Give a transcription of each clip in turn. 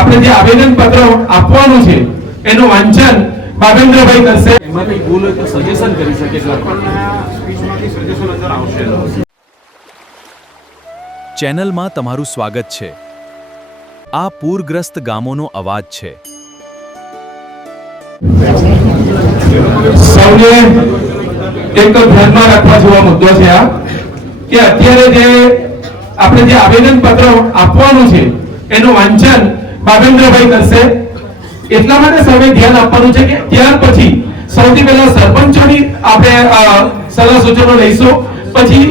આપણે જે આવેદન પત્ર આપવાનું છે એનું વાંચન બાબેન્દ્રભાઈ કરશે. એમાં કઈ ભૂલ હોય તો સજેશન કરી શકે છે. સ્પીચમાંથી સજેશન અંદર આવશે. ચેનલમાં તમારું સ્વાગત છે. આ પૂરગ્રસ્ત ગામોનો અવાજ છે. સૌને એક ધ્યાનમાં રાખવા જેવો મુદ્દો છે આ કે અત્યારે જે આપણે જે આવેદન પત્ર આપવાનું છે એનું વાંચન બાબેન્દ્રભાઈ કરશે. એટલા માટે સૌને ધ્યાન આપવાનું છે કે ત્યાર પછી સૌથી પહેલા સરપંચોની આપણે સલાહ સૂચનો લઈશું. પછી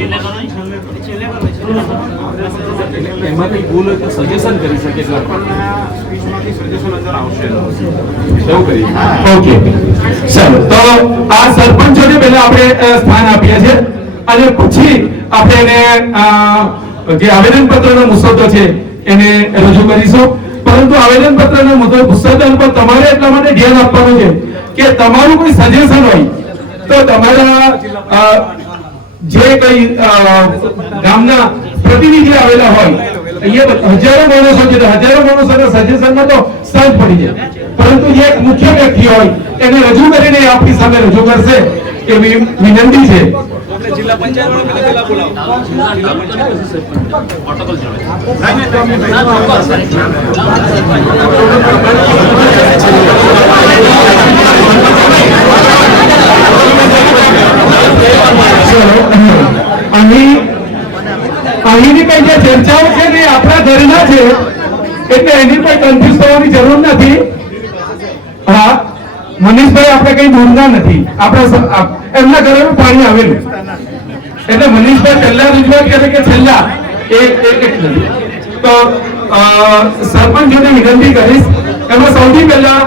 એમાં કઈ ભૂલ હોય તો સજેશન કરી શકે છે. સ્પીચમાંથી સજેશન અંદર આવશે. એવું કરીએ. ઓકે, ચાલો. તો આ સરપંચોને પહેલા આપણે સ્થાન આપીએ છીએ અને પછી આપણે એને જે આવેદન પત્રનો મુસદ્દો છે એને રજૂ કરીશું. પરંતુ આવેદન પત્રનો મુસદ્દા પર તમારે એટલા માટે ધ્યાન આપવાનું છે કે તમારું કોઈ સજેશન હોય તો તમારા જે કઈ ગામના પ્રતિનિધિ આવેલા હોય, અહીંયા હજારો માણસો છે, હજારો માણસોના સજેશનમાં તો સાંજ પડી જાય, પરંતુ જે એક મુખ્ય વ્યક્તિ હોય એને રજૂ કરીને આપણી સામે રજૂ કરશે એવી વિનંતી છે. જિલ્લા પંચાયત પેલા બોલાવો. જિલ્લા પંચાયત પ્રોટોકોલ અહીંની કઈ જે ચર્ચાઓ છે ને આપણા ઘરના છે એટલે એની કોઈ કન્ફ્યુઝ થવાની જરૂર નથી. હા, મનીષભાઈ આપણે કઈ દૂરના નથી, આપણા એમના ઘરે પાણી આવેલું એટલે મનીષભાઈ પહેલા રજૂઆત કરે કે છેલ્લા એક નથી. તો સરપંચોને વિનંતી કરીશ, એમાં સૌથી પહેલા